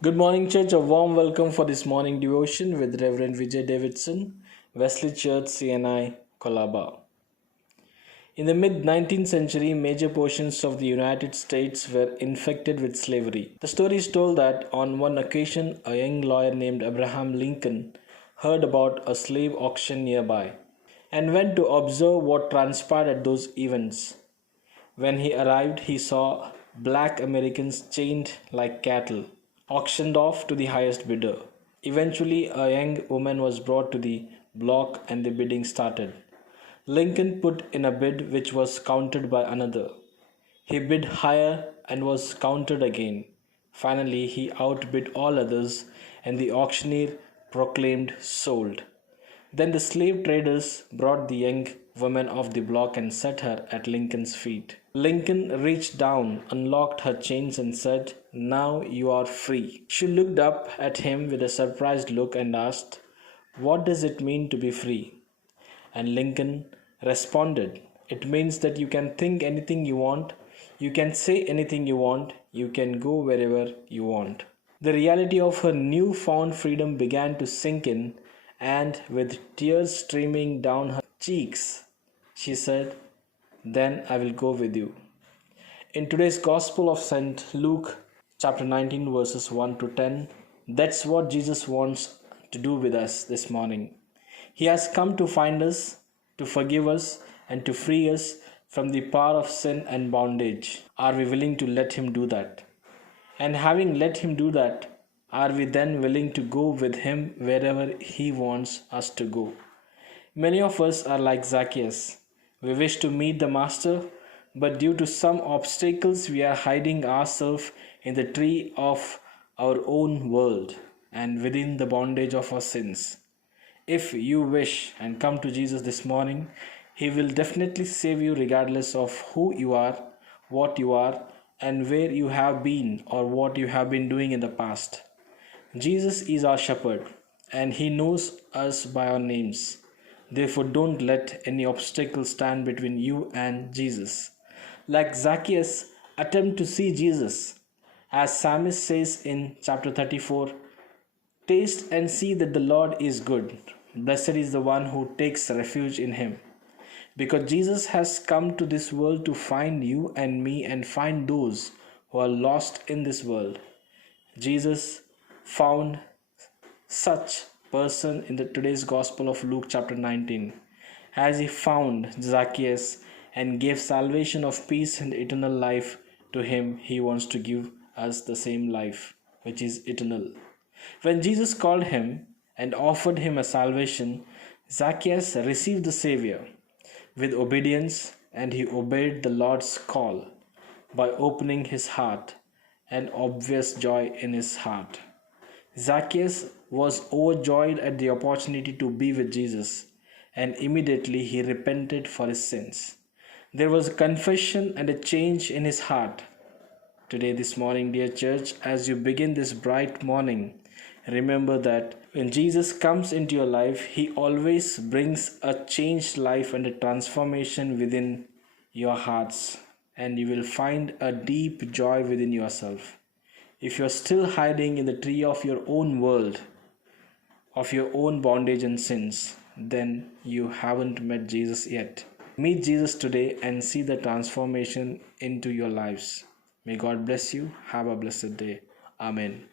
Good morning, church. A warm welcome for this morning devotion with Reverend Vijay Davidson, Wesley Church, CNI, Colaba. In the mid 19th century, major portions of the United States were infected with slavery. The story is told that on one occasion, a young lawyer named Abraham Lincoln heard about a slave auction nearby and went to observe what transpired at those events. When he arrived, he saw black Americans chained like cattle, auctioned off to the highest bidder. Eventually, a young woman was brought to the block and the bidding started. Lincoln put in a bid which was countered by another. He bid higher and was countered again. Finally, he outbid all others, and the auctioneer proclaimed sold. Then the slave traders brought the young woman off the block and set her at Lincoln's feet. Lincoln reached down, unlocked her chains, and said, "Now you are free." She looked up at him with a surprised look and asked, "What does it mean to be free?" And Lincoln responded, "It means that you can think anything you want, you can say anything you want, you can go wherever you want." The reality of her new-found freedom began to sink in, and with tears streaming down her cheeks, she said, "Then I will go with you." In today's Gospel of St. Luke, chapter 19, verses 1 to 10, that's what Jesus wants to do with us this morning. He has come to find us, to forgive us, and to free us from the power of sin and bondage. Are we willing to let Him do that? And having let Him do that, are we then willing to go with Him wherever He wants us to go? Many of us are like Zacchaeus. We wish to meet the Master, but due to some obstacles, we are hiding ourselves in the tree of our own world and within the bondage of our sins. If you wish and come to Jesus this morning, He will definitely save you regardless of who you are, what you are, and where you have been or what you have been doing in the past. Jesus is our shepherd and He knows us by our names. Therefore, don't let any obstacle stand between you and Jesus. Like Zacchaeus, attempt to see Jesus. As Psalmist says in chapter 34, "Taste and see that the Lord is good. Blessed is the one who takes refuge in Him." Because Jesus has come to this world to find you and me and find those who are lost in this world. Jesus found such person in the today's Gospel of Luke chapter 19, as He found Zacchaeus and gave salvation of peace and eternal life to him. He wants to give us the same life which is eternal. When Jesus called him and offered him a salvation, Zacchaeus received the Savior with obedience, and he obeyed the Lord's call by opening his heart and obvious joy in his heart. Zacchaeus was overjoyed at the opportunity to be with Jesus, and immediately he repented for his sins. There was a confession and a change in his heart. Today, this morning, dear church, as you begin this bright morning, remember that when Jesus comes into your life, He always brings a changed life and a transformation within your hearts, and you will find a deep joy within yourself. If you're still hiding in the tree of your own world, of your own bondage and sins, then you haven't met Jesus yet. Meet Jesus today and see the transformation into your lives. May God bless you. Have a blessed day. Amen.